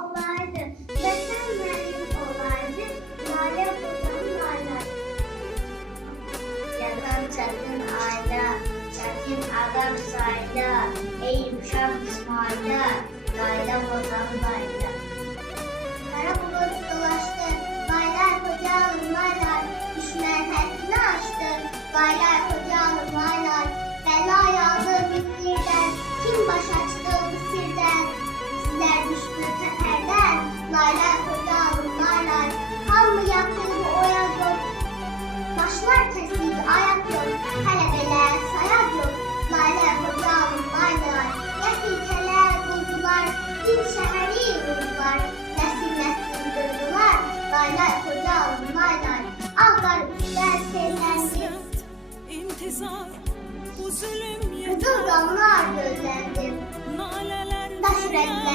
olaydı, vətən mənim olaydı, nalə bozan laylar. Yakan çətin ayda, çətin adam sayda, ey uşaq İsmail'da, layla bozan layla. Kara bulut dolaştı, laylar kocalım laylar, düşmən həddini aştı, laylar kocalım laylar, bəla yağdı bitirdən, kim baş açtı bu sirdən, sizlər düşdü təpərdən, laylar kocalım laylar, hamı yaptı bu oyaq yok, başlar kəsildi ayaq yok, tələbələr sayaq yok, laylar kocalım laylar, yəsitələr buldular, din şəhəri vurdular, nəsil duydular, laylar kocalım laylar, ağlar üstlər seyləndi, kızıl qanlar gözləndi, daş ürəklər.